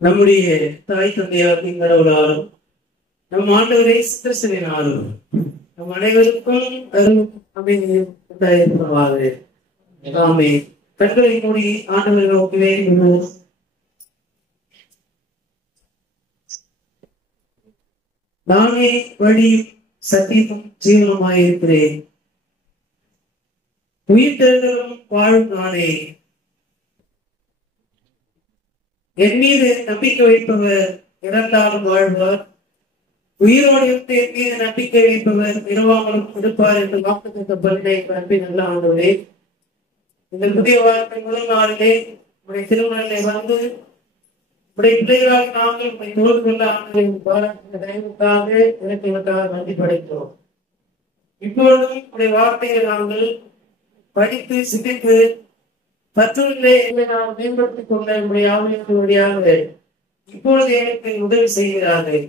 நம்முடைய தாய் தந்தையாரின் கடவுளாலும் நம் ஆண்டவரை சித்தரினாலும் நம் அனைவருக்கும் ஆமே. கண்களை மூடி ஆண்டவரை நோக்கவே நானே வழி சத்தியமும் ஜீவனமாயிருக்கிறேன், உயிர் தெழுதலும் வாழும் நானே. என் மீது நம்பிக்கை வைப்பவர் இறந்தாலும் வாழ்வார், உயிரோடு இருந்து என் மீது நம்பிக்கை வைப்பவர் இரவாமலும் இருப்பார் என்று வாக்குத்த பலனை அன்பின் நல்ல ஆண்டவரே, இந்த புதிய வாழ்க்கை முதல் நாளிலே உடைய திருமணங்களை வந்து உடைய பிள்ளைகளாக நாங்கள் உங்களை தோல்வி கொள்ள ஆண்களின் பாராட்டு தயவுக்காக இலக்கியங்களுக்காக நன்றி படைக்கிறோம். இப்பொழுதும் உடைய வார்த்தையை நாங்கள் படித்து சிந்தித்து பற்றுள்ளே என்னை நாம் மேம்படுத்திக் கொள்ள நம்முடைய ஆவியின் வழியாக இப்பொழுது எனக்கு உதவி செய்கிறார்கள்.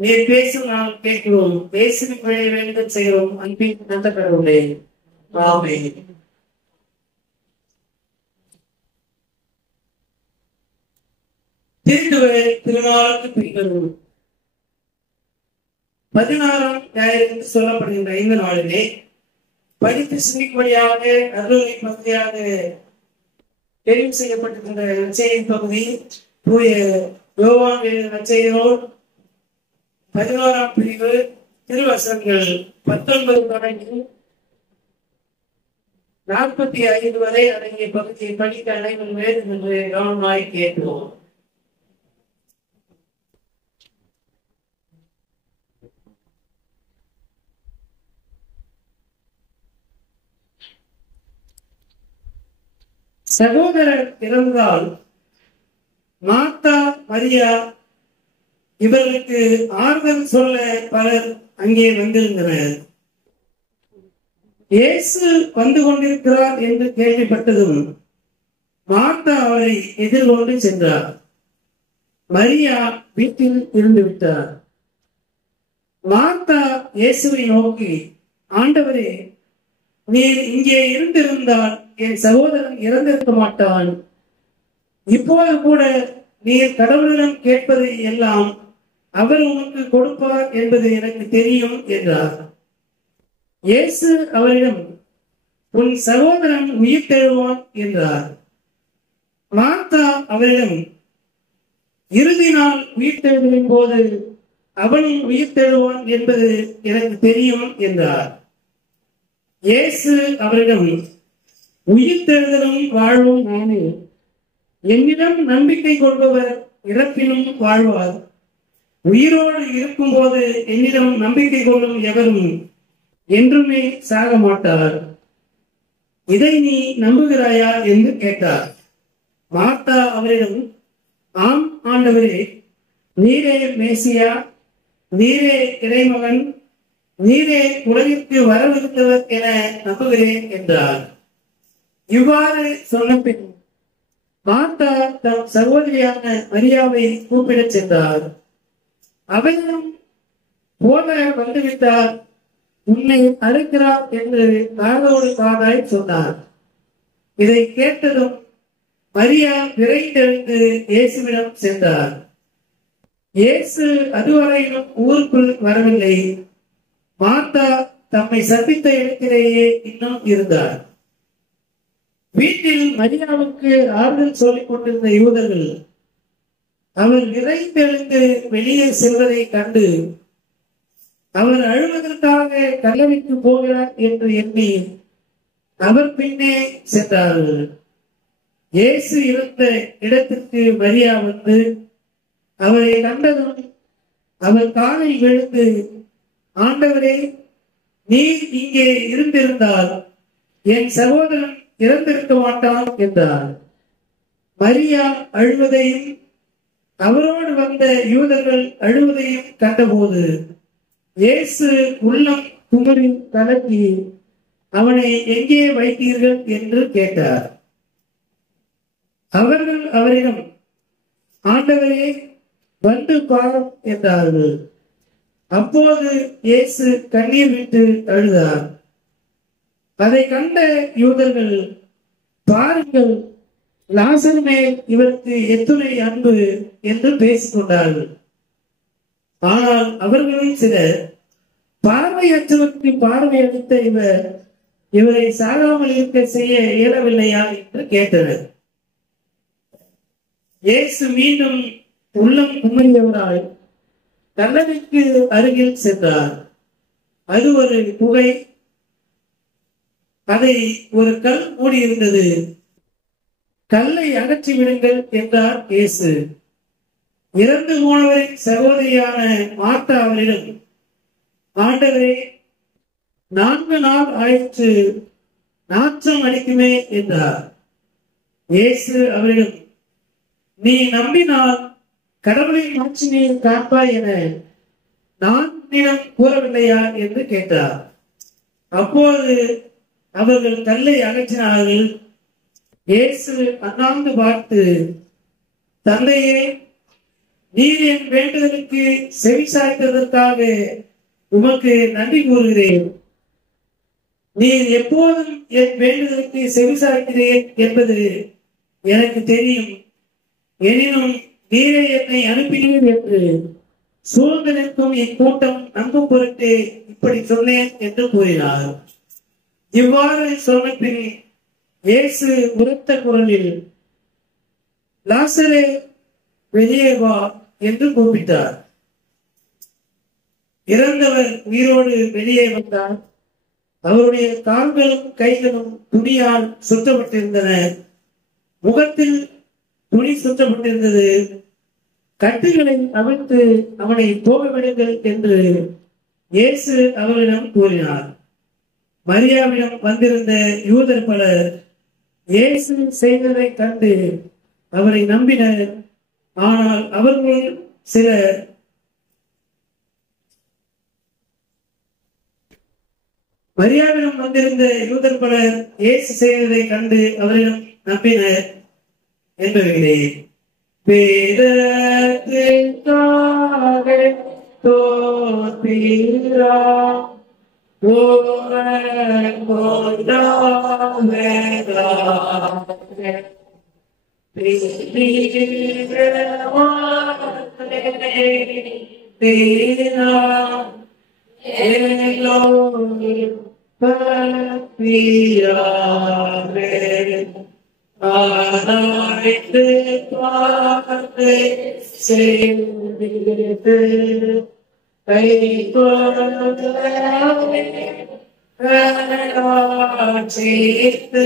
நீர் பேசும் நாம் கேட்கிறோம், பேசும் வழியை வேண்டும் செய்கிறோம். அன்பின் நல்ல கடவுளே, ஆமென். திருநாளுக்கு பின்வரும் 16ஆம் ஞாயிறு என்று சொல்லப்படுகின்ற இந்த நாளிலே படித்து சிந்திக்கும்படியாக அருளை பகுதியாக தெரிவு செய்யப்பட்டிருக்கின்ற நற்செய்தியின் பகுதி தூய யோவான் நற்செய்தியோடு 16ஆம் பிரிவு திருவசனங்கள் 19 தொடங்கி 45 வரை அடங்கிய பகுதியை படிக்க அனைவரும் வேண்டும் என்று கவனமாய் கேட்கிறோம். சகோதரர் இறந்தால் மார்த்தா மரியா இவர்களுக்கு ஆறுதல் சொல்ல பலர் அங்கே வந்திருந்தனர். இயேசு வந்து கொண்டிருக்கிறார் என்று கேள்விப்பட்டதும் மார்த்தா அவரை எதிர்கொண்டு சென்றார். மரியா வீட்டில் இருந்து விட்டார். மார்த்தா இயேசுவை நோக்கி, ஆண்டவரே, நீர் இங்கே இருந்திருந்தால் என் சகோதரன் இறந்திருக்க மாட்டான். இப்போது கூட நீர் கடவுளிடம் கேட்பதை எல்லாம் அவர் உனக்கு கொடுப்பார் என்பது எனக்கு தெரியும் என்றார். இயேசு அவரிடம், உன் சகோதரன் உயிர் தெழுவான் என்றார். மார்த்தா அவரிடம், இறுதி நாள் உயிர் தெழுதலின் போது அவனும் உயிர் தெழுவான் என்பது எனக்கு தெரியும் என்றார். இயேசு அவரிடம், உயிர் தெழுதலும் வாழ்வும் நானே. என்னிடம் நம்பிக்கை கொள்பவர் இறப்பினும் வாழ்வார். உயிரோடு இருக்கும் போது என்னிடம் நம்பிக்கை கொள்ளும் எவரும் என்றுமே சாக மாட்டார். இதை நீ நம்புகிறாயா என்று கேட்டார். மார்த்தா அவரிடம், ஆம் ஆண்டவரே, நீரே மேசியா, நீரே இறைமகன், நீரே உலகிற்கு வரவிருந்தவர் என நம்புகிறேன் என்றார். இவ்வாறு சொன்ன பின் மார்த்தா தம் சகோதரியான மரியாவை கூப்பிடச் சென்றார். அவரிடம், போல வந்துவிட்டார், உன்னை அழைக்கிறார் என்று காதோடு காதாய் சொன்னார். இதை கேட்டதும் மரியா விரைந்தெழுந்து இயேசுவிடம் சென்றார். இயேசு அதுவரையிலும் ஊருக்குள் வரவில்லை. மார்த்தா தம்மை சந்தித்த இடத்திலேயே இன்னும் இருந்தார். வீட்டில் மரியாவுக்கு ஆறுதல் சொல்லிக் கொண்டிருந்த யூதர்கள் அவர் விரைந்தெழுந்து வெளியே செல்வதை கண்டு அவர் அழுவதற்காக கல்லறைக்கு போகிறார் என்று எண்ணி அவர் பின்னே சென்றார்கள். இயேசு இருந்த இடத்திற்கு மரியா வந்து அவரை கண்டதும் அவர் காலில் விழுந்து, ஆண்டவரே, நீர் இங்கே இருந்திருந்தால் என் சகோதரன் இறந்திருக்க மாட்டான் என்றார். மரியா அழுவதையும் அவரோடு வந்த யூதர்கள் அழுவதையும் கண்டபோது இயேசு உள்ளம் குமரி கலக்கி, அவனை எங்கே வைத்தீர்கள் என்று கேட்டார். அவர்கள் அவரிடம், ஆண்டவரே, வந்து பாரும் என்றார்கள். அப்போது இயேசு கண்ணீர் விட்டு அழுதார். அதை கண்ட யூதர்கள், பாருங்கள், லாசர் மேல் இவருக்கு எத்துணை அன்பு என்று பேசிக் கொண்டார்கள். ஆனால் அவர்களும் சிலர், பார்வையற்றவருக்கு பார்வை அளித்த இவரை சாகாமல் இருக்க செய்ய இயலவில்லையா என்று கேட்டனர். இயேசு மீண்டும் உள்ளம் குமரியவராய் கல்லறைக்கு அருகில் சென்றார். அது ஒரு குகை, அதை ஒரு கல் மூடியிருந்தது. கல்லை அகற்றி விடுங்கள் என்றார் இயேசு. இறந்து போனவரின் சகோதரியான மார்த்தா அவரிடம், ஆண்டவரே, 4 நாள் ஆயிற்று, நாற்றம் அடிக்குமே என்றார். இயேசு அவரிடம், நீ நம்பினால் கடவுளின் ஆட்சியை காப்பாய் என நான் உன்னிடம் கூறவில்லையா என்று கேட்டார். அப்போது அவர்கள் கல்லை அகற்றினார்கள். இயேசு அண்ணாந்து பார்த்து, தந்தையே, நீர் என் வேண்டுதலுக்கு செவி சாய்த்ததற்காக உமக்கு நன்றி கூறுகிறேன். நீர் எப்போதும் என் வேண்டுதலுக்கு செவி சாய்க்கிறேன் என்பது எனக்கு தெரியும். எனினும் நீரே என்னை அனுப்பினீர் என்று சூழ்ந்து நிற்கும் இக்கூட்டம் நம்பும் பொருட்டு இப்படி சொன்னேன் என்று கூறினார். இவ்வாறு சொன்ன பின் இயேசு உரத்த குரலில், லாசரே, வெளியே வா என்று கூப்பிட்டார். இறந்தவர் உயிரோடு வெளியே வந்தார். அவருடைய கால்களும் கைகளும் துணியால் சுற்றப்பட்டிருந்தன. முகத்தில் துணி சுற்றப்பட்டிருந்தது. கட்டுகளை அவிழ்த்து அவனை போக விடுங்கள் என்று இயேசு அவரிடம் கூறினார். மரியாவிடம் வந்திருந்த யூதர் பலர் இயேசு செய்ததை கண்டு அவரை நம்பினர். ஆனால் அவர்கள் சிலர் மரியாவிடம் வந்திருந்த யூதர் பலர் இயேசு செய்ததை கண்டு அவரிடம் நம்பினர் என்பவர்களே. வேதத்திற்காக தோற்றீரா ஆனாய்த்து பார்த்து செய்து கை சேர்த்து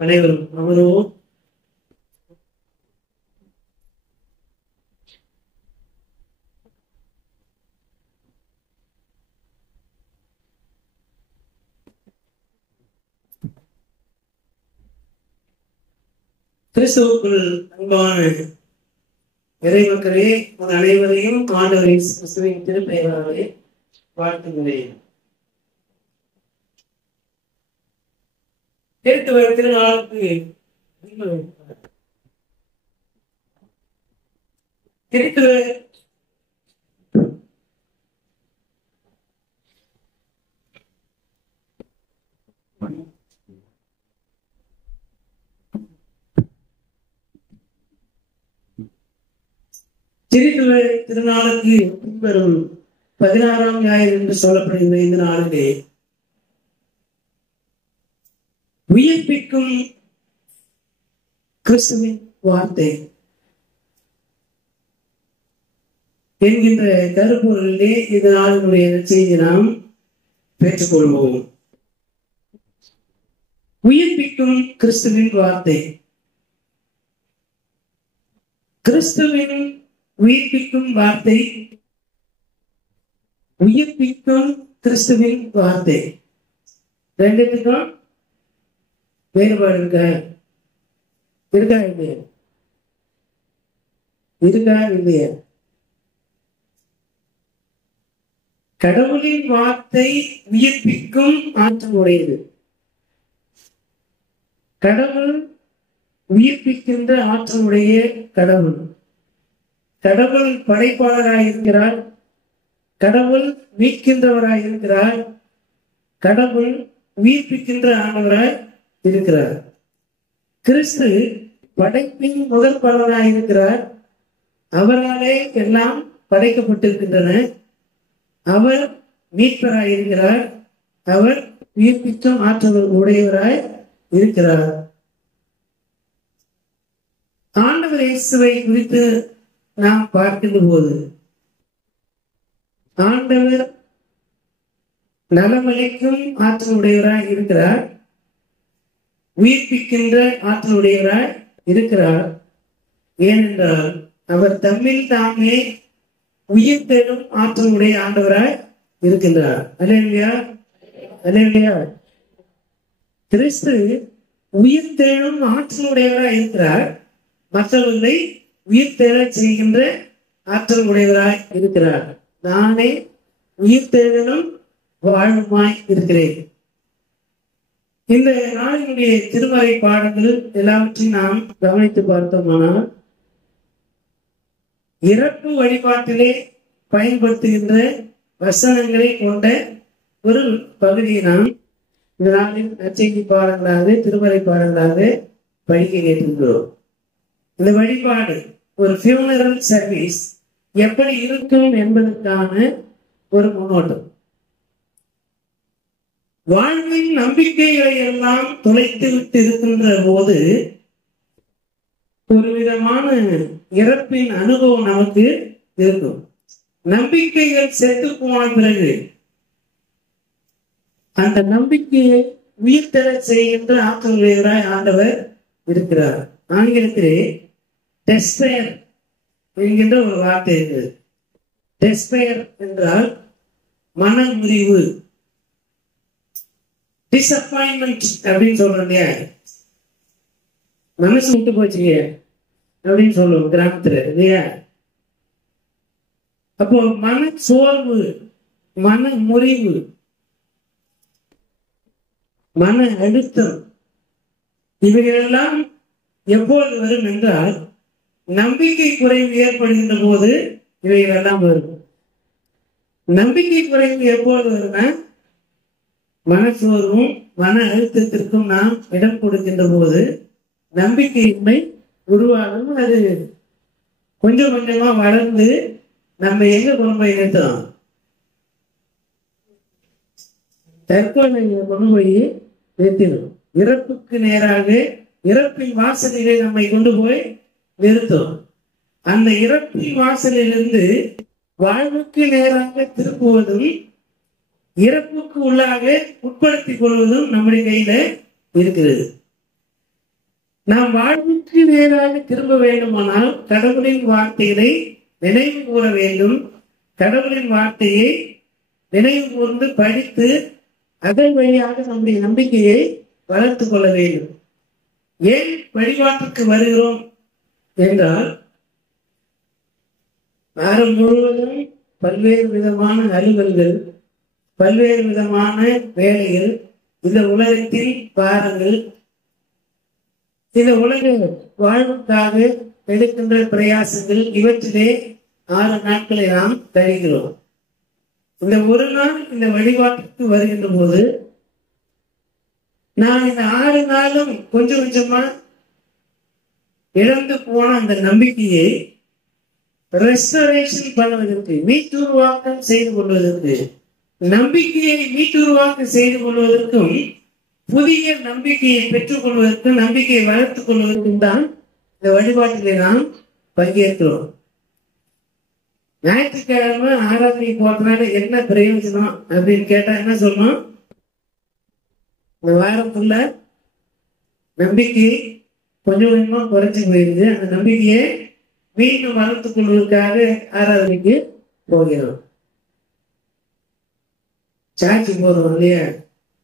அனைவரும் அமருவோம். கிறிஸ்துவுக்குள் அன்பான இறைமக்களே, உங்கள் அனைவரையும் ஆண்டவரின் கிறிஸ்துவின் திருப்பெயராலே வாழ்த்துகிறேன். திருத்துவர் திருநாளுக்கு திருத்துவர் திருத்துவர் திருநாளுக்கு பின்வரும் 16ஆம் ஞாயிறு என்று சொல்லப்படுகின்ற இந்த நாளிலே உயிர்ப்பிக்கும் கிறிஸ்துவின் வார்த்தை என்கின்ற கருப்பொருளிலே இந்த நாளினுடைய செய்தி நாம் பெற்றுக்கொள்வோம். உயிர்ப்பிக்கும் கிறிஸ்துவின் வார்த்தை. கிறிஸ்துவின் உயிர்ப்பிக்கும் வார்த்தை, உயிர்ப்பிக்கும் கிறிஸ்துவின் வார்த்தை, ரெண்டுத்துக்கும் வேறுபாடு இருக்கா இல்லையா? இருக்கா இல்லையா? கடவுளின் வார்த்தை உயிர்ப்பிக்கும் ஆற்றல் உடையது. கடவுள் உயிர்ப்பிக்கின்ற ஆற்றலுடைய கடவுள். கடவுள் படைப்பாளராக இருக்கிறார். கடவுள் மீட்கின்றவராய் இருக்கிறார். கடவுள் உயிர்ப்பிக்கின்ற ஆண்டவராய் இருக்கிறார். கிறிஸ்து படைப்பின் முதல் பலனாய் இருக்கிறார். அவராலே எல்லாம் படைக்கப்பட்டிருக்கின்றன. அவர் மீட்பராய் இருக்கிறார். அவர் உயிர்ப்பிக்கும் ஆற்றல் உடையவராய் இருக்கிறார். ஆண்டவர் இயேசுவை குறித்து நாம் பார்க்கின்ற போது ஆண்டவர் நலமளிக்கும் ஆற்றல் உடையவராய் இருக்கிறார். உயிர்ப்பிக்கின்ற ஆற்றல் உடையவராய் இருக்கிறார். ஏனென்றால் அவர் தம்மில் தாமே உயிர் பெறும் ஆற்றல் உடைய ஆண்டவராய் இருக்கின்றார். அல்லேலூயா, அல்லேலூயா. கிறிஸ்து உயிர் தேடும் ஆற்றல் உடையவராய் இருக்கிறார். மற்றவர்களை உயிர் தேட செய்கின்ற ஆற்றல் உடையவராய் இருக்கிறார். நானே உயிர் தேடலும் வாழுமாய் இருக்கிறேன். இந்த நாளினுடைய திருமறை பாடங்கள் எல்லாவற்றையும் நாம் கவனித்து பார்த்தோமானால் இறப்பு வழிபாட்டிலே பயன்படுத்துகின்ற வசனங்களை கொண்ட ஒரு பகுதியை நாம் இந்த நாளின் நற்செய்தி பாடங்களாக திருமறை பாடங்களாக படிக்க கேட்டிருக்கிறோம். இந்த வழிபாடு ஒரு ஃபியூனரல் சர்வீஸ் எப்படி இருக்கும் என்பதற்கான ஒரு முன்னோட்டம். வாழ்வின் நம்பிக்கைகளை எல்லாம் தொலைத்து விட்டு இருக்கின்ற போது ஒரு விதமான இறப்பின் அனுபவம் நமக்கு இருக்கும். நம்பிக்கைகள் செத்து போன பிறகு அந்த நம்பிக்கையை உயிர் தர செய்கின்ற ஆற்றல் ஆண்டவர் இருக்கிறார். ஆங்கிலத்திலே டெஸ்பயர் என்கின்ற ஒரு வார்த்தை இருக்கிறது. டெஸ்பயர் என்றால் மன முறிவு, டிசப்பாயின்மெண்ட் அப்படின்னு சொல்றோம் இல்லையா, மனசு விட்டு போச்சுங்க அப்படின்னு சொல்லுவோம் கிராமத்துல இல்லையா. அப்போ மன சோர்வு, மன முறிவு, மன அழுத்தம் இவைகளெல்லாம் எப்போது வரும் என்றால் நம்பிக்கை குறைவு ஏற்படுகின்ற போது இவைகளெல்லாம் வரும். நம்பிக்கை குறைவு எப்போது வரும்னா மனசோர்வும் மன அழுத்தத்திற்கும் நாம் இடம் கொடுக்கின்ற போது நம்பிக்கையின்மை உருவாகும். அது கொஞ்சம் கொஞ்சமா வளர்ந்து நம்ம எங்க கொண்டு போய் நிறுத்தலாம், தற்கொலையை கொண்டு போய் நிறுத்திடும். இறப்புக்கு நேராக இறப்பின் வாசலிலே நம்மை கொண்டு போய் நிறுத்தும். அந்த இறப்பின் வாசலிலிருந்து வாழ்வுக்கு நேராக திருப்புவதும் இறப்புக்கு உள்ளாக உட்படுத்திக் கொள்வதும் நம்முடைய கையில இருக்கிறது. நாம் வாழ்வுக்கு நேராக திரும்ப வேண்டுமானால் கடவுளின் வார்த்தைகளை நினைவு கூற வேண்டும். கடவுளின் வார்த்தையை நினைவு கூர்ந்து படித்து அதன் வழியாக நம்முடைய நம்பிக்கையை வளர்த்து கொள்ள வேண்டும். ஏன் வழிபாட்டுக்கு வருகிறோம் என்றால் வாரம் முழுவதும் பல்வேறு விதமான அலுவல்கள், பல்வேறு விதமான வேலைகள், இந்த உலகத்தில் பாருங்கள், இந்த உலக வாழ்வுக்காக எடுக்கின்ற பிரயாசங்கள், இவற்றிலே 6 நாட்களை நாம் கழிகிறோம். இந்த ஒரு நாள் இந்த வழிபாட்டுக்கு வருகின்ற போது நான் இந்த 6 நாளும் கொஞ்சம் கொஞ்சமா இழந்து போன அந்த நம்பிக்கையை ரெஸ்டரேஷன் பண்ணுவதற்கு, மீட்டுருவாக்கம் செய்து கொள்வதற்கு, நம்பிக்கையை மீட்டுருவாக்கம் செய்து கொள்வதற்கும் புதிய நம்பிக்கையை பெற்றுக் கொள்வதற்கும் நம்பிக்கையை வளர்த்துக் கொள்வதற்கும் தான் இந்த வழிபாட்டிலே நாம் பங்கேற்கிறோம். ஞாயிற்றுக்கிழமை ஆராதனை போறதுனால என்ன பிரயோஜனம் அப்படின்னு கேட்டா என்ன சொல்லணும்? இந்த வாரத்துள்ள நம்பிக்கை கொஞ்சம் கொஞ்சமா குறைச்சி போயிருது. அந்த நம்பிக்கையை மீண்டும் வளர்த்துக் கொள்வதற்காக ஆராதனைக்கு போகிறோம். சார்ஜ் போறோம் இல்லையா,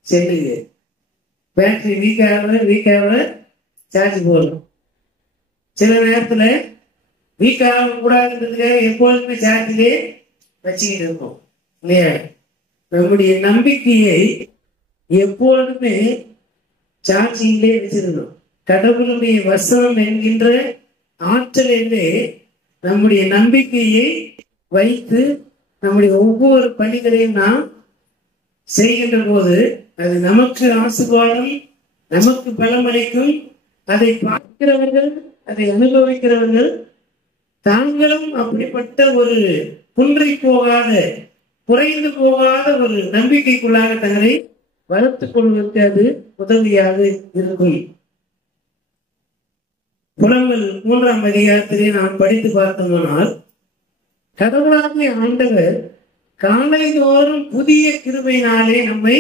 செல்லுக்கு பேட்டரி வீக்காக சார்ஜ் போடுறோம். சில நேரத்துல வீக்காக கூடாதுன்றதுக்காக எப்பொழுதுமே சார்ஜிலே வச்சுக்கிட்டு இருக்கோம் இல்லையா. நம்முடைய நம்பிக்கையை எப்பொழுதுமே சார்ஜிலே வச்சிருக்கணும். கடவுளுடைய வசனம் என்கின்ற ஆற்றலிலே நம்முடைய நம்பிக்கையை வைத்து நம்முடைய ஒவ்வொரு பணிகளையும் நாம் செய்கின்ற போது அது நமக்கு ஆசீர்வாதம், நமக்கு பலமளிக்கும். அதை பார்க்கிறவர்கள், அதை அனுபவிக்கிறவர்கள் தாங்களும் அப்படிப்பட்ட ஒரு குன்றி போகாத, குறைந்து போகாத ஒரு நம்பிக்கைக்குள்ளாக தங்களை வளர்த்துக் கொள்வதற்கு அது உதவியாக இருக்கும். புலங்கள் 3ஆம் அதிகாரத்திலே நாம் படித்து பார்த்தோம்னால், கடவுளாகிய ஆண்டவர் காலைதோறும் புதிய கிருபையினாலே நம்மை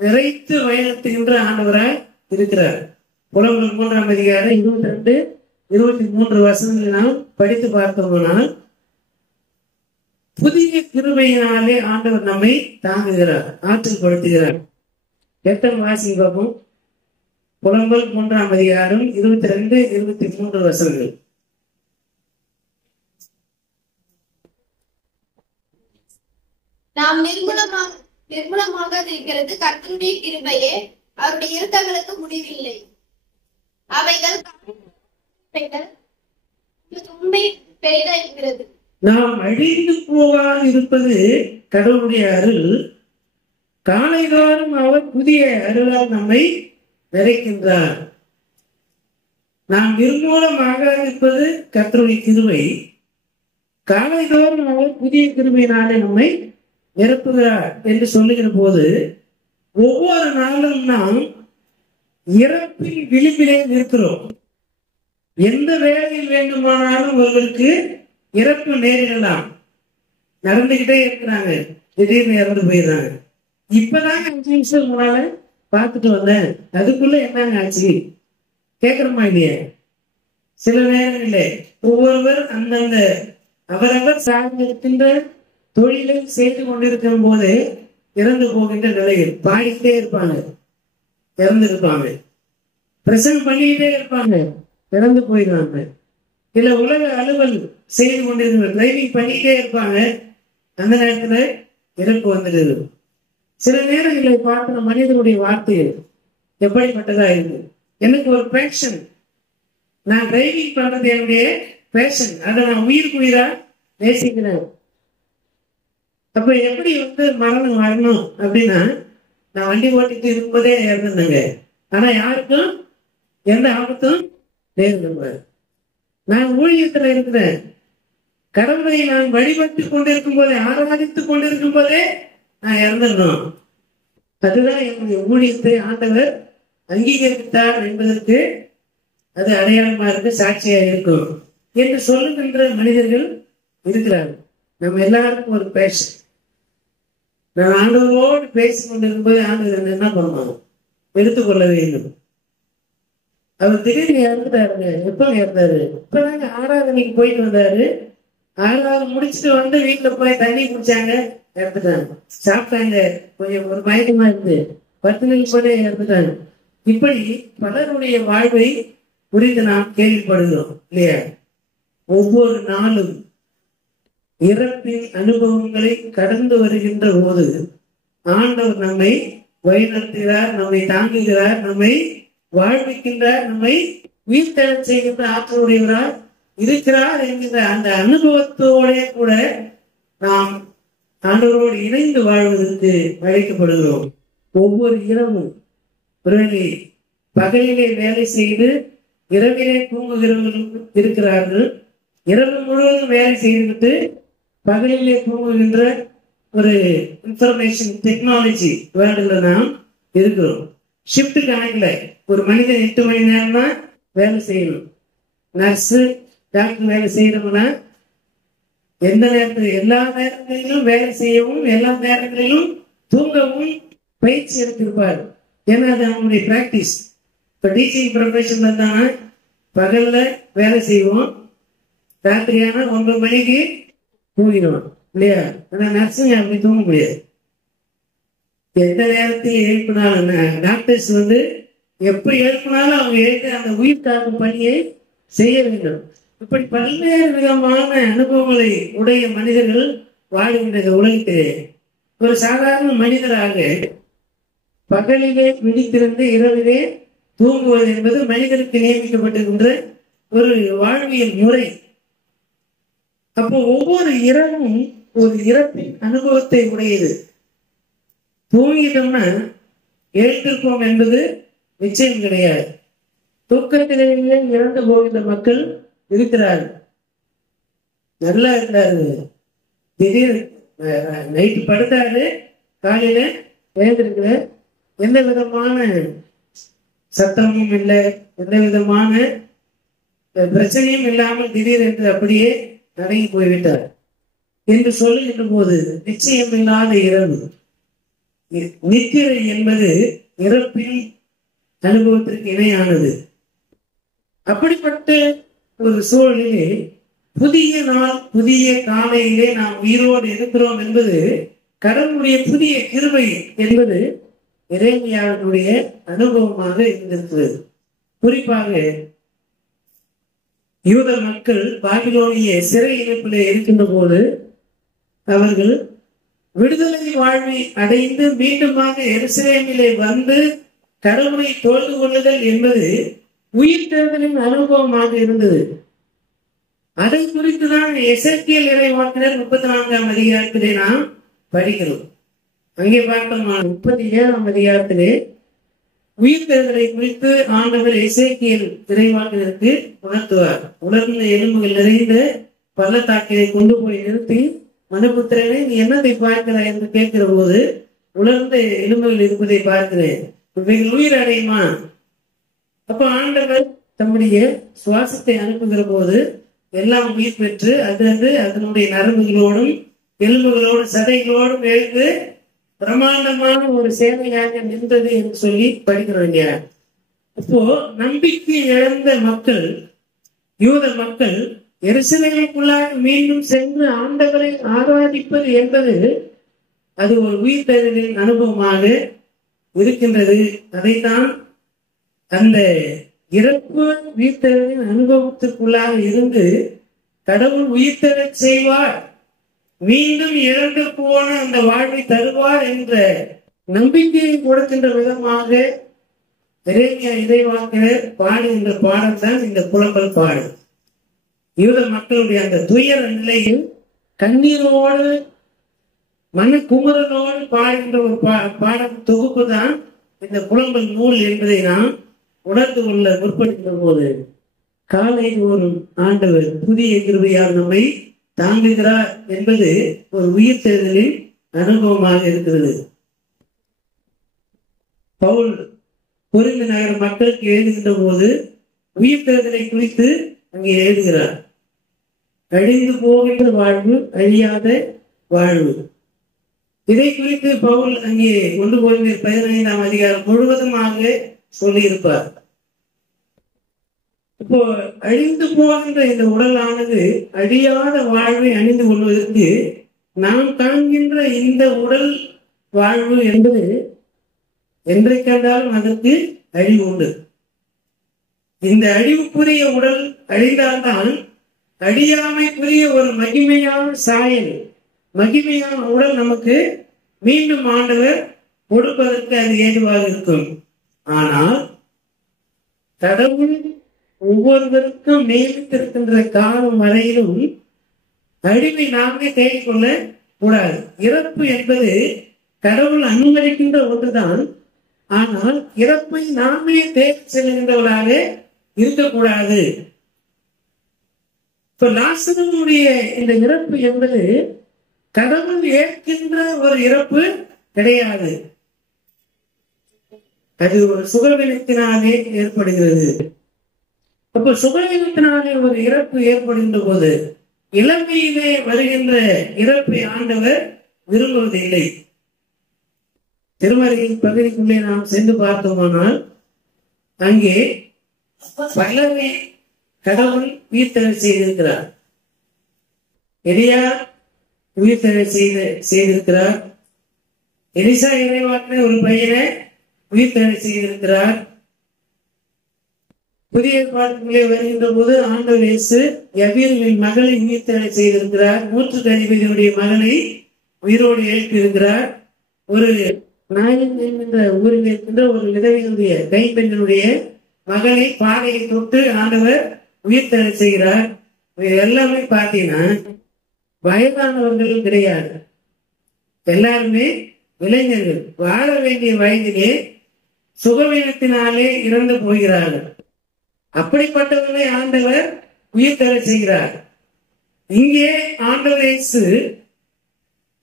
நிறைத்து வழிநடத்துகின்ற ஆண்டவராய் இருக்கிறார். புலங்கள் 3ஆம் அதிகாரம் 22, 23 வசனங்களை நாம் படித்து பார்த்தோம்னால், புதிய கிருபையினாலே ஆண்டவர் நம்மை தாங்குகிறார், ஆற்றல் படுத்துகிறார். எத்தனை வாசி பார்ப்போம். புலம்பல் 3ஆம் அதிகாரம் 22, 23 வசனங்கள். நாம் நிர்மூலமாக இருக்கிறது கர்த்தருடைய கிருபையே, அவருடைய இரக்கங்களுக்கு முடிவில்லை. அவைகள் உண்மை பெரிதாகிறது. நாம் அழிந்து போகாது இருப்பது கடவுளுடைய அருள். காலைதோறும் அவர் புதிய அருளால் நம்மை நிறைக்கின்றார். நாம் நிர்மூலமாக இருப்பது கர்த்தருடைய கிருபை. காலைதோறும் அவர் புதிய கிருபையினாலே நம்மை நிரப்புகிறார் என்று சொல்லுகிற போது, ஒவ்வொரு நாளும் நாம் இறப்பின் விளிம்பிலே இருக்கிறோம். எந்த வேலையில் வேண்டுமானாலும் ஒருவருக்கு இறப்பு நேரிடலாம். நடந்துகிட்டே இருக்கிறாங்க, திடீர்னு இறந்து போயிடுறாங்க. இப்பதாங்க 5 நிமிஷம் முன்னால பார்த்துட்டு வந்தேன், அதுக்குள்ள என்னங்க ஆச்சு கேட்கிறோமா இல்லையா? சில நேரங்களிலே ஒவ்வொருவர் அந்தந்த அவரவர் சார்ந்திருக்கின்ற தொழிலை செய்து கொண்டிருக்கும் போது இறந்து போகின்ற நிலையில் பாடிக்கிட்டே இருப்பாங்க, இறந்து இருப்பாங்க. பிரசங்கம் பண்ணிக்கிட்டே இருப்பாங்க, இறந்து போயிடுவாங்க. இல்ல உலக அலுவல் செய்து கொண்டிருக்கிற டிரைவிங் பண்ணிக்கிட்டே இருப்பாங்க, அந்த நேரத்துல இறப்பு வந்துடுது. சில நேரங்களில் பார்க்கிற மனிதனுடைய வார்த்தை எப்படிப்பட்டதா இருக்கு. எனக்கு ஒரு பேஷன், நான் டிரைவிங் பண்றது என்னுடைய பேஷன், அதை நான் உயிருக்கு உயிரா நேசிக்கிறேன். அப்ப எப்படி மரணம் வரணும் அப்படின்னா, நான் வண்டி ஓட்டிட்டு இருக்கும்போதே இறந்துருந்தேங்க, ஆனா யாருக்கும் எந்த ஆபத்தும் நேர்ந்து. நான் ஊழியத்துல இருக்கிறேன், கடவுளை நான் வழிபட்டு கொண்டிருக்கும் போதே, ஆராதித்துக் கொண்டிருக்கும் போதே நான் இறந்துடணும். அதுதான் என்னுடைய ஊழியத்தை ஆண்டவர் அங்கீகரித்தார் என்பதற்கு அது அடையாளமா இருக்கு, சாட்சியா இருக்கும் என்று சொல்லுகின்ற மனிதர்கள் இருக்கிறார்கள். நம்ம எல்லாருக்கும் ஒரு பேஷன். நான் ஆண்டவரோடு பேசிக் கொண்டிருக்கும்போது ஆண்டவர் என்ன பண்ணுவோம், எடுத்துக்கொள்ள வேண்டும். அவர் திடீர்னு இறந்துட்டாருங்க. எப்ப இறந்தாரு? இப்பதாங்க ஆராதனைக்கு போயிட்டு வந்தாரு. ஆராதனை முடிச்சுட்டு வீட்டுல போய் தண்ணி குடிச்சாங்க, இறந்துட்டாங்க. சாப்பிட்டாங்க, கொஞ்சம் ஒரு பயமா இருந்து 10 நிமிஷம் போதே இறந்துட்டாங்க. இப்படி பலருடைய வாழ்வை குறித்து நாம் கேள்விப்படுகிறோம் இல்லையா? ஒவ்வொரு நாளும் இறப்பின் அனுபவங்களை கடந்து வருகின்ற போது ஆண்டவர் நம்மை வழிநடத்துகிறார், நம்மை தாங்குகிறார், நம்மை வாழ்விக்கின்றார், நம்மை உயிர்த்தெழச் செய்கின்ற ஆற்றலுடையவரார் இருக்கிறார் என்கின்ற அந்த அனுபவத்தோட கூட நாம் ஆண்டவரோடு இணைந்து வாழ்வதற்கு அழைக்கப்படுகிறோம். ஒவ்வொரு இரவும் ஒருவேளை பகலிலே வேலை செய்து இரவிலே தூங்குகிறவர்கள் இருக்கிறார்கள். இரவு முழுவதும் வேலை செய்துவிட்டு பகலிலே தூங்குகின்ற ஒரு இன்ஃபர்மேஷன் டெக்னாலஜி வேர்ல்டுல நாம் இருக்கிறோம். ஷிப்ட் கணக்குல ஒரு மனிதன் 8 மணி நேரம் தான் வேலை செய்யணும். நர்ஸு, டாக்டர் வேலை செய்யறோம்னா எந்த நேரத்தில் எல்லா நேரங்களிலும் வேலை செய்யவும் எல்லா நேரங்களிலும் தூங்கவும் பயிற்சி எடுத்திருப்பார். ஏன்னா அது அவங்களுடைய பிராக்டிஸ். இப்ப டீச்சிங் ப்ரொஃபஷன்ல இருந்தாங்கன்னா பகல்ல வேலை செய்வோம், ராத்திரியான 9 மணிக்கு தூங்கிடுவோம் இல்லையா? ஆனா நர்ஸுங்க அப்படி தூங்க முடியாது. எந்த நேரத்தில் எழுப்பினாலும் டாக்டர்ஸ் எப்ப எழுப்பினாலும் அவங்க எழுத்து அந்த உயிர் காக்கும் பணியை செய்ய வேண்டும். இப்படி பல்வேறு விதமான அனுபவங்களை உடைய மனிதர்கள் வாழ்கின்ற உலகத்திலே ஒரு சாதாரண மனிதராக பகலிலே விழித்திருந்து இரவிலே தூங்குவது என்பது மனிதருக்கு நியமிக்கப்பட்டிருக்கின்ற ஒரு வாழ்வியல் முறை. அப்போ ஒவ்வொரு இரவும் ஒரு இறப்பின் அனுபவத்தை உடையது. தூங்கிட்டோம்னா எழுந்திருப்போம் என்பது நிச்சயம் கிடையாது. தூக்கத்திலேயே இறந்து போகின்ற மக்கள் இருக்கிறார்கள். நல்லா இருக்கிறாரு, திடீர் நைட்டு படுத்தாரு, காலையில எழுந்திருக்கிற, எந்த விதமான சத்தமும் இல்லை, எந்த விதமான பிரச்சனையும் இல்லாமல் திடீர் என்று அப்படியே அடங்கி போய்விட்டார் என்று சொல்லுகின்ற போது நிச்சயம் இல்லாத இரவு. நித்திரை என்பது இறப்பின் அனுபவத்திற்கு இணையானது. அப்படிப்பட்ட ஒரு சூழலிலே புதிய நாள், புதிய காலையிலே நாம் உயிரோடு இருக்கிறோம் என்பது கடவுளுடைய புதிய கிருபை என்பது எரேமியாவினுடைய அனுபவமாக இருந்திருக்கிறது. குறிப்பாக யூத மக்கள் பாபிலோனிய சிறை இணைப்பிலே இருக்கின்ற போது அவர்கள் விடுதலை வாழ்வை அடைந்து மீண்டுமாக எருசலேமிலே வந்து கடவுளை தொழுது கொள்ளுதல் என்பது உயிர்த்தெழுதலின் அனுபவமாக இருந்தது. அதை குறித்துதான் எசேக்கியேல் இறைவாக்கினர் 34ஆம் அதிகாரத்திலே நாம் படிக்கிறோம். அங்கே பார்த்தோம்னா 37ஆம் அதிகாரத்திலே உயிர்த்தெழுதலை குறித்து ஆண்டவர் எசேக்கியேல் இறைவாக்கினருக்கு உணர்த்துவார். உலர்ந்த எலும்புகள் நிறைந்த பள்ளத்தாக்கிலே கொண்டு போய் நிறுத்தி, மனுபுத்திரனே நீ என்னத்தை பார்க்கிறாய் என்று கேட்கிற போது, உலர்ந்த எலும்புகள் இருப்பதை பார்க்கிறேன், இவைகள் உயிர் அடையுமா? அப்ப ஆண்டவர் தம்முடைய சுவாசத்தை அனுப்புகிற போது எல்லாம் உயிர் பெற்று அது அதனுடைய நரம்புகளோடும் எலும்புகளோடும் சதைகளோடும் எழுந்து பிரமாண்டமான ஒரு சேவையாக நின்றது என்று சொல்லி படிக்கிறோம். அப்போ நம்பிக்கை இழந்த மக்கள், யூத மக்கள் எருசலேமுக்குள்ளாக மீண்டும் சென்று ஆண்டவரை ஆராதிப்பது என்பது அது ஒரு உயிர்த்தெழுதலின் அனுபவமாக இருக்கின்றது. அதைத்தான் அந்த இறப்பு உயிர்த்தெழுதலின் அனுபவத்திற்குள்ளாக இருந்து கடவுள் உயிர்த்தெழச் செய்வார், மீண்டும் இறந்து போன அந்த வாழ்வை தருவார் என்ற நம்பிக்கையை கொடுக்கின்ற விதமாக எரேமியா இறைவாக்கினர் பாடுகின்ற பாடல் தான் இந்த புலம்பல் பாடல். யூத மக்களுடைய அந்த துயர நிலையில் கண்ணீரோடு மன குமுறலோடு பாடுகின்ற ஒரு பாடல் தொகுப்பு தான் இந்த புலம்பல் நூல் என்பதை நாம் உணர்ந்து கொள்ள முற்படுகின்ற போது காலை ஒரு ஆண்டவர் புதிய கிருபையால் நம்மை தாங்குகிறார் என்பது ஒரு உயிர்த்தெழுதலின் அனுபவமாக இருக்கிறது. பவுல் கொரிந்து நகர மக்களுக்கு எழுதுகின்ற போது உயிர்த்தெழுதலை குறித்து அங்கே எழுதுகிறார். அழிந்து போகின்ற வாழ்வு, அழியாத வாழ்வு. இதை குறித்து பவுல் அங்கே 1 கொரிந்தியர் 15ஆம் அதிகாரம் முழுவதுமாக சொல்லியிருப்பார். இப்போ அழிந்து போகின்ற இந்த உடலானது அழியாத வாழ்வை அணிந்து கொள்வதற்கு நாம் காண்கின்ற இந்த உடல் வாழ்வு என்பது என்றைக்கண்டாலும் அதற்கு அழிவு உண்டு. இந்த அழிவுக்குரிய உடல் அழிந்தால்தான் அழியாமைக்குரிய ஒரு மகிமையான சாயல், மகிமையான உடல் நமக்கு மீண்டும் ஆண்டவர் கொடுப்பதற்கு அது ஏதுவாக இருக்கும். ஆனால் கடவுள் ஒவ்வொருவருக்கும் நியமித்திருக்கின்ற காலம் வரையிலும் அழிவை நாமே தேடிக்கொள்ள கூடாது. இறப்பு என்பது கடவுள் அனுமதிக்கின்ற ஒன்றுதான். ஆனால் இறப்பை நாமே தேடி செல்கின்றவர்களாக இருக்கக்கூடாது. இப்ப லாசருடைய இந்த இறப்பு என்பது கடவுள் ஏற்கின்ற ஒரு இறப்பு கிடையாது. அது ஒரு சுகவீனத்தினாலே ஏற்படுகிறது. அப்ப சுகவீனத்தினாலே ஒரு இறப்பு ஏற்படுகின்ற போது இளமையிலே வருகின்ற இறப்பை ஆண்டவர் விரும்புவதில்லை. திருமறையின் பகுதிக்குள்ளே நாம் சென்று பார்த்தோமானால் அங்கே பலரை கடவுள் உயிர்த்தெழச் செய்திருக்கிறார். எலியா உயிர்த்தெழச் செய்திருக்கிறார். எலிசா இறைவாக்கினர் ஒரு பையனை உயிர்த்தெழச் செய்திருக்கிறார். புதிய ஏற்பாட்டுக்குள்ளே வருகின்ற போது ஆண்டவர் இயேசு யவீரின் மகளை உயிர்த்தெழச் செய்திருக்கிறார். 100 அதிபதியுடைய மகனை உயிரோடு எழுப்பியிருக்கிறார். ஒரு நாயன் என்கின்ற ஊரில் இருக்கின்ற ஒரு விதவையினுடைய கைம்பெண்ணினுடைய மகனை பாதையை தொட்டு ஆண்டவர் உயிர்த்தெழச் செய்கிறார். எல்லாமே பார்த்தீங்கன்னா வயதானவர்களும் கிடையாது. எல்லாருமே இளைஞர்கள். வாழ வேண்டிய வயதிலே சுகவீனத்தினாலே இறந்து போகிறார்கள். அப்படிப்பட்டவர்களை ஆண்டவர் உயிர் தர செய்கிறார். இங்கே ஆண்டவர் இயேசு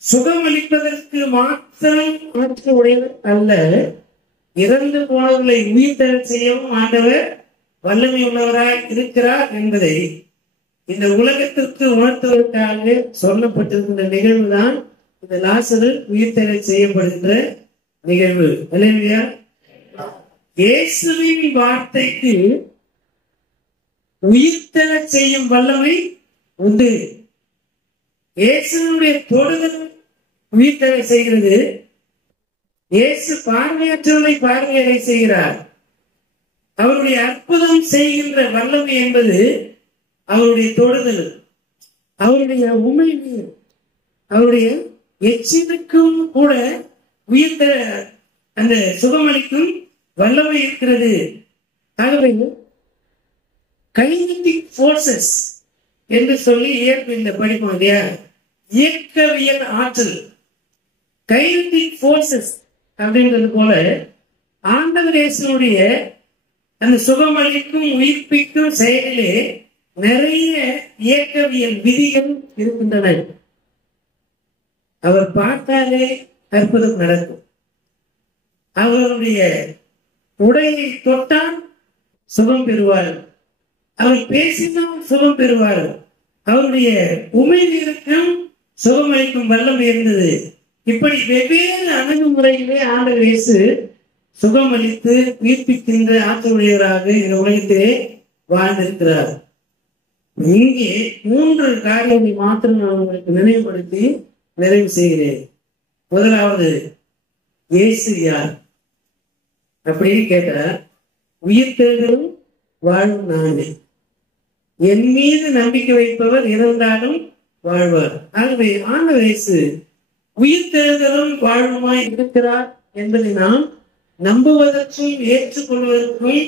சுகமளிப்பதற்கு மாத்திரம் ஆட்சி உடையவர் அல்ல, இறந்து போனவர்களை உயிர் தர செய்யவும் ஆண்டவர் வல்லமை உள்ளவராய் இருக்கிறார் என்பதை இந்த உலகத்திற்கு உணர்த்துவதற்காக சொல்லப்பட்டிருக்கின்ற நிகழ்வுதான் இந்த லாசரு உயிர் தர செய்யப்படுகின்ற நிகழ்வு. அல்லேலூயா. இயேசுவின் வார்த்தைக்கு உயிர்த்தெழ செய்யும் வல்லமை உண்டு. இயேசுடைய தொடுதல் உயிர்த்தெழ செய்கிறது. இயேசு பார்வையற்றவர்களை பார்வையடை செய்கிறார். அவருடைய அற்புதம் செய்கின்ற வல்லமை என்பது அவருடைய தொடுதல், அவருடைய உமைவு, அவருடைய எச்சினுக்கும் கூட உயிர்த்தெழ அந்த சுகமளிக்கும் வல்லமை இருக்கிறது. ஆகவே கைனடிக் போர்சஸ் என்று சொல்லி இயற்பியல் படிப்போம் இல்லையா? இயக்கவியல் ஆற்றல், கைனடிக் போர்சஸ் அப்படின்றது போல ஆண்டவர் இயேசுடைய அந்த சுகமளிக்கும் உயிர்ப்பிக்கும் செயலிலே நிறைய இயக்கவியல் விதிகள் இருக்கின்றன. அவர் பார்த்தாலே அற்புதம் நடக்கும். அவருடைய உடையை தொட்டால் சுகம் பெறுவார். அவர் பேசினால் சுகம் பெறுவார். அவருடைய உமையிலிருக்கும் சுகமளிக்கும் வல்லமை இருந்தது. இப்படி வெவ்வேறு அணுகுமுறையிலே ஆண்டவர் இயேசு சுகமளித்து உயிர்ப்பிக்கின்ற ஆற்றலுடையவராக இந்த உலகத்திலே வாழ்ந்திருக்கிறார். இங்கே 3 காரியங்களை மாத்திரம் நான் உங்களுக்கு நினைவுபடுத்தி நிறைவு செய்கிறேன். முதலாவது, இயேசு யார் அப்படின்னு கேட்டா, உயிர்த்தெழுதலும் வாழும் நானே. என் மீது நம்பிக்கை வைப்பவர் இறந்தாலும் வாழ்வார். ஆகவே ஆண்டவர் இயேசு உயிர்த்தெழுதலும் வாழ்வுமாய் இருக்கிறார் என்பதை நாம் நம்புவதற்கும் ஏற்றுக்கொள்வதற்கும்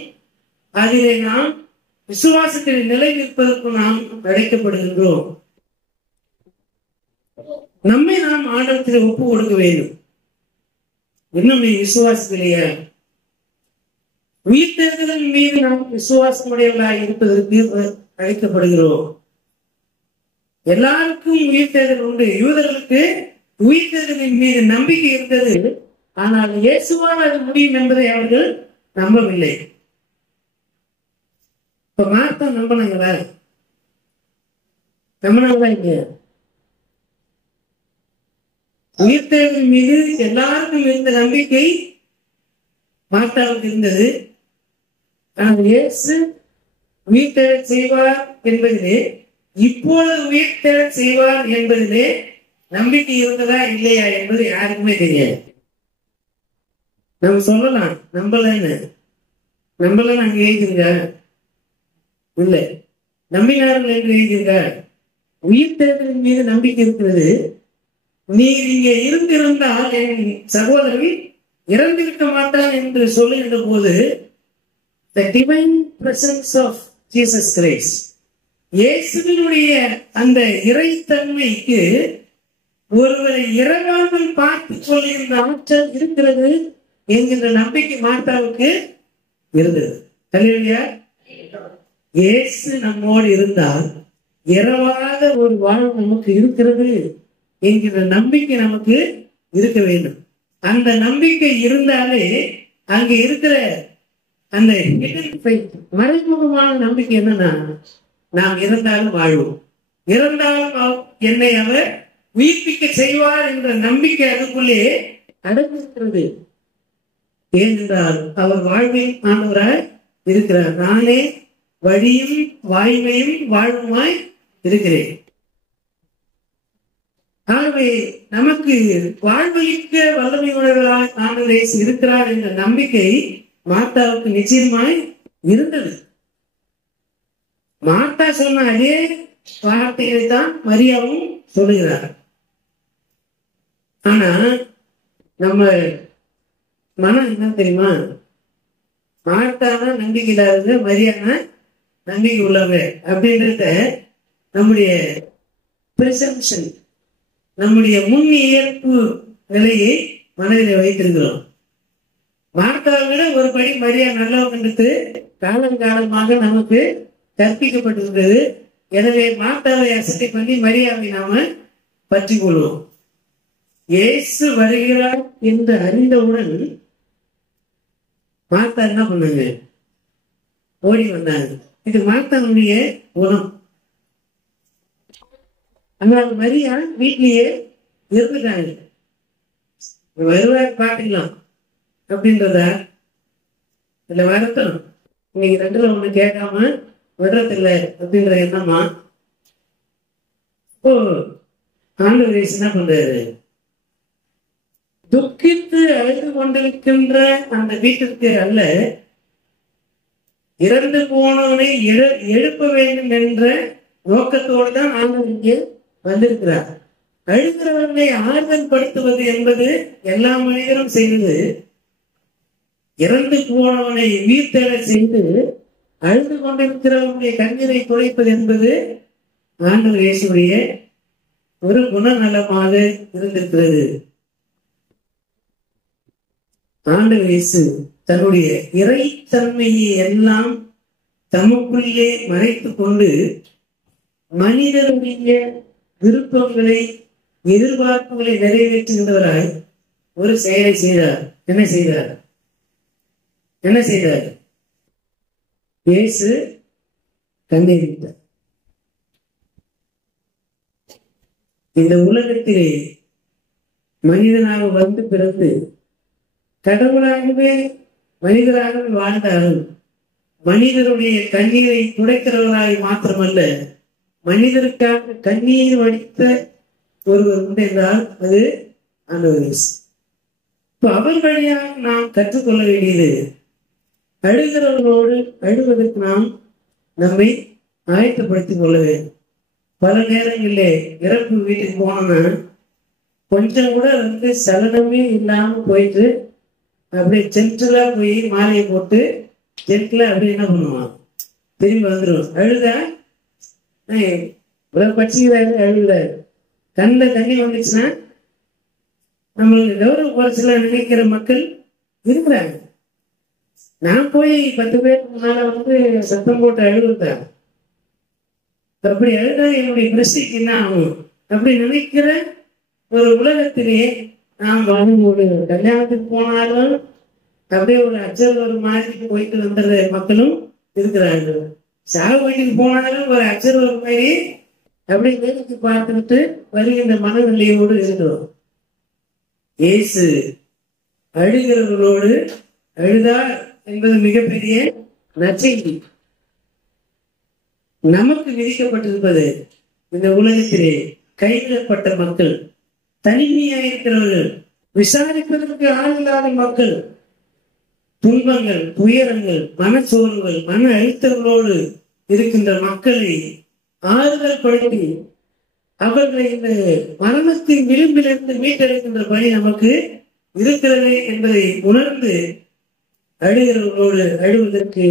அதிலே நாம் விசுவாசத்தில் நிலை நிற்பதற்கும் நாம் அழைக்கப்படுகின்றோம். நம்மை நாம் ஆண்டவத்தில் ஒப்பு கொடுக்க வேண்டும். இன்னும் நீ விசுவாசத்திலேயே உயிர்த்தெழுதலின் மீது நாம் விசுவாசமுடையவர்களாக இருப்பதற்கு அழைக்கப்படுகிறோம். எல்லாருக்கும் உயிர்த்தெழுதல் உண்டு. யூதர்களுக்கு உயிர்த்தெழுதலின் மீது நம்பிக்கை இருந்தது. ஆனால் இயேசுவால் அது முடியும் என்பதை அவர்கள் நம்பவில்லை. இப்ப மார்த்தா நம்பினாங்களா? நம்பினாங்களா? இங்க உயிர்த்தெழுதல் மீது எல்லாருக்கும் இருந்த நம்பிக்கை மார்த்தாவுக்கு இருந்தது. ஆனால் இயேசு உயிர்த்தெழ செய்வார் என்பதிலே, இப்பொழுது உயிர்த்தெழ செய்வார் என்பதிலே நம்பிக்கை இருந்ததா இல்லையா என்பது யாருக்குமே தெரியாது. நம்ம சொல்லலாம் நம்பலன்னு. நம்பல நாங்க எழுதிருங்க இல்ல, நம்பினார்கள் என்று எழுதிருங்க. உயிர்த்தெழுதலின் மீது நம்பிக்கை இருக்கிறது. நீர் இங்கே இருந்திருந்தால் என் சகோதரன் இறந்திருக்க மாட்டான் என்று சொல்லுகின்ற போது, the divine presence of Jesus Christ, இயேசுவினுடைய அந்த இறைத்தன்மைக்கு ஒருவரை இறங்காமல் பார்த்து சொல்லுகின்ற ஆற்றல் இருக்கிறது என்கின்ற நம்பிக்கை மார்த்தாவுக்கு இருந்தது. அல்லேலூயா. இயேசு நம்மோடு இருந்தால் இரவாத ஒரு வாழ்வு நமக்கு இருக்கிறது என்கிற நம்பிக்கை நமக்கு இருக்க வேண்டும். அந்த நம்பிக்கை இருந்தாலே அங்கே இருக்கிற அந்த மறைமுகமான நம்பிக்கை என்னன்னா, நாம் இறந்தாலும் வாழ்வோம், இறந்தாலும் என்னை அவர் உயிர்ப்பிக்க செய்வார் என்ற நம்பிக்கை அதுக்குள்ளே அடங்கிருக்கிறது. ஏனென்றால் அவர் வாழ்வின் ஆண்டவராய் இருக்கிறார். நானே வழியும் வாய்மையும் வாழ்வுமாய் இருக்கிறேன். ஆகவே நமக்கு வாழ்வளிக்க வல்லமை உடையவராய் ஆண்டவர் இயேசு இருக்கிறார் என்ற நம்பிக்கை மார்த்தாவுக்கு நிச்சயமாய் இருந்தது. மார்த்தா சொன்ன அதே வார்த்தைகளை தான் மரியாவும் சொல்லுகிறார். ஆனா நம்ம மனம் என்ன தெரியுமா? மார்த்தானா நம்பிக்கை இல்லாதது, மரியானா நம்பிக்கை உள்ளவங்க அப்படின்றத நம்முடைய பிரசம்ஷன், நம்முடைய முன் ஏற்பு நிலையை மனதில் வைத்திருக்கிறோம். மார்த்தாவை விட ஒரு படி மரியா நல்லவங்களுக்கு காலங்காலமாக நமக்கு கற்பிக்கப்பட்டிருக்கிறது. எனவே மார்த்தாவை அசட்டை பண்ணி மரியாவை நாம பற்றி கொள்வோம். இயேசு வருகிறார் என்று அறிந்தவுடன் மார்த்தா என்ன பண்ணாங்க? ஓடி வந்தாங்க. இது மார்த்தாவுடைய குணம். ஆனால் மரியா வீட்லயே இருந்துட்டாங்க. வருவார் பாத்துக்கலாம் அப்படின்றத இல்ல வருத்தம். இன்னைக்கு ரெண்டுல ஒண்ணு கேட்காம விடுறதில்லை அப்படின்ற எண்ணமா? ஓ, ஆண்டவர் என்ன பண்றாரு? துக்கித்து அழுது கொண்டிருக்கின்ற அந்த வீட்டிற்கு அல்ல, இறந்து போனவனை எழுப்ப வேண்டும் என்ற நோக்கத்தோடு தான் ஆண்டவர் இங்கே வந்திருக்கிறார். அழுகிறவர்களை ஆறுதல் படுத்துவது என்பது எல்லா மனிதரும் செய்வது. இறந்து போனவனை உயிர்த்தெழ செய்து அழுது கொண்டிருக்கிறவனுடைய கண்ணீரை துடைப்பது என்பது ஆண்டவர் இயேசுடைய ஒரு குணநலமாக இருந்திருக்கிறது. ஆண்டவர் இயேசு தன்னுடைய இறைத்தன்மையை எல்லாம் தமக்குள்ளே மறைத்துக் கொண்டு மனிதனுடைய விருப்பங்களை எதிர்பார்ப்புகளை நிறைவேற்றுகின்றவராய் ஒரு செயலை செய்தார். என்ன செய்தார்? இயேசு கண்ணீர் விட்டார். இந்த உலகத்திலே மனிதனாக வந்து பிறந்து கடவுளாகவே மனிதராகவே வாழ்ந்தாலும் மனிதருடைய கண்ணீரை துடைக்கிறவராய் மாத்திரமல்ல, மனிதருக்காக கண்ணீர் வடித்த ஒருவர் உண்டு என்றால் அது ஆண்டவர் இயேசு. இப்ப அவர் வழியாக நாம் கற்றுக்கொள்ள வேண்டியது, அழுகிறவர்களோடு அழுவதற்கு நாம் நம்மை ஆயத்தப்படுத்திக் கொள்ள வேண்டும். பல நேரங்களிலே இறப்பு வீட்டுக்கு போனோம்னா கொஞ்சம் கூட சலனமே இல்லாம போயிட்டு அப்படியே ஜென்டலா போய் மாலையை போட்டு ஜென்டலா அப்படி என்ன பண்ணுவான், திரும்பி வந்துடும். அழுதா இவ்வளவு பட்சிக்கிறாரு, அழுகிறாரு, கண்ணில் தண்ணி வந்துச்சுன்னா நம்மளுக்கு கௌரவ குறைச்சல நினைக்கிற மக்கள் இருக்கிறாங்க. நான் போய் 10 பேருக்கு முன்னால சத்தம் போட்டு அழுகுறேன். அப்படி அழுதா என்னுடைய பிரஸ்டிக்கு என்ன ஆகும் அப்படி நினைக்கிற ஒரு உலகத்திலே நாம் வாழும்போது, கல்யாணத்துக்கு போனாலும் அப்படியே ஒரு அச்சல் ஒரு மாதிரி போயிட்டு வந்துடுற மக்களும் இருக்கிறாங்க. சாவு வீட்டுக்கு போனாலும் ஒரு அச்சல் ஒரு மாதிரி அப்படியே வேலைக்கு பார்த்துட்டு வருகின்ற மனநிலையோடு இருக்கிறோம். இயேசு அழுகிறவர்களோடு அழுதார் என்பது மிகப்பெரிய நற்செய்தி. நமக்கு விதிக்கப்பட்டிருப்பது இந்த உலகத்திலே கைவிடப்பட்ட மக்கள், தனிமையாயிருக்கிறவர்கள், விசாரிப்பதற்கு ஆளில்லாத மக்கள், துன்பங்கள், துயரங்கள், மனச்சோர்வுகள், மன அழுத்தங்களோடு இருக்கின்ற மக்களை ஆறுதல் படுத்தி அவர்களை இந்த மரணத்தின் விளிம்பிலிருந்து மீட்டெடுக்கின்ற பணி நமக்கு இருக்கிறது என்பதை உணர்ந்து அழுகிறவர்களோடு அழுவதற்கு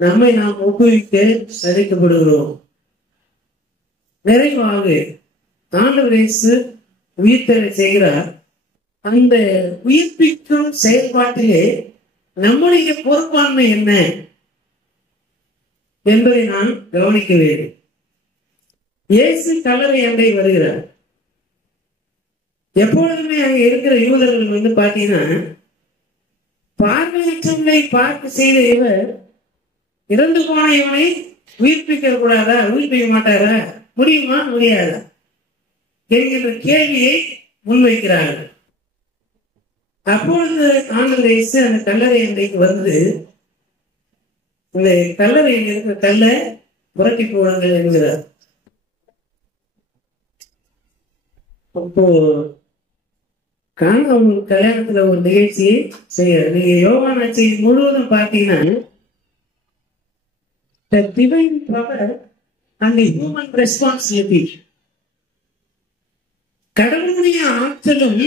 நம்மை நாம் ஒப்புவிக்க அழைக்கப்படுகிறோம். நிறைவாக ஆண்டவர் இயேசு உயிர்த்தெழ செய்கிறார். அந்த உயிர்ப்பிக்கும் செயல்பாட்டிலே நம்முடைய பொறுப்பாண்மை என்ன என்பதை நான் கவனிக்க வேண்டும். இயேசு கல்லறை அண்டை வருகிறார். எப்பொழுதுமே அங்க இருக்கிற யூதர்கள் பாத்தீங்கன்னா, பார்வையற்றவனை பார்க்க செய்த இவர் இறந்து போன இவனை உயிர்ப்பிக்க கூடாதா, உயிர்ப்பிக்க மாட்டாரா, முடியுமா முடியாதா என்கின்ற கேள்வியை முன்வைக்கிறார்கள். அப்பொழுது ஆண்டவர் இயேசு அந்த கல்லறை அண்டைக்கு வந்து, இந்த கல்லறையில் இருக்கிற கல்லை புரட்டி போடுங்கள் என்கிறார். அப்போ கல்யாணத்துல ஒரு நிகழ்ச்சியை செய்யறாரு. நீங்க யோவான் நற்செய்தி முழுவதும் பார்த்தீங்கன்னா, the divine power and the human responsibility, கடவுளுடைய ஆற்றலும்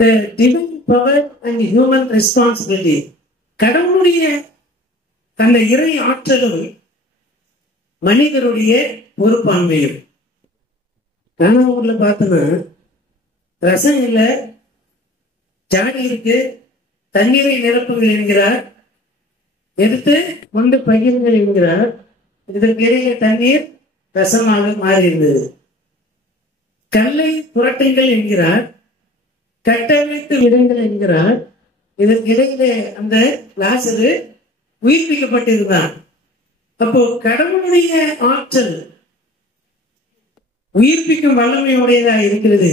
the divine power and human responsibility. கடவுளுடைய அந்த இறை ஆற்றலும் மனிதருடைய பொறுப்பாண்மையும். நான் ஊர்ல பார்த்தோன்னா ரசம் இல்லை, ஜாடி இருக்கு, தண்ணீரை நிரப்புங்கள் என்கிறார், எடுத்து கொண்டு பகிர்ங்கள் என்கிறார். இதற்கிடையே தண்ணீர் ரசமாக மாறி இருந்தது. கல்லை புரட்டுங்கள் என்கிறார், கட்டமைத்து விடுங்கள் என்கிறார். இதற்கிடையிலே அந்த லாசரு உயிர்ப்பிக்கப்பட்டிருந்தான். அப்போ கடவுளுடைய ஆற்றல் உயிர்ப்பிக்கும் வல்லமையுடையதா இருக்கிறது.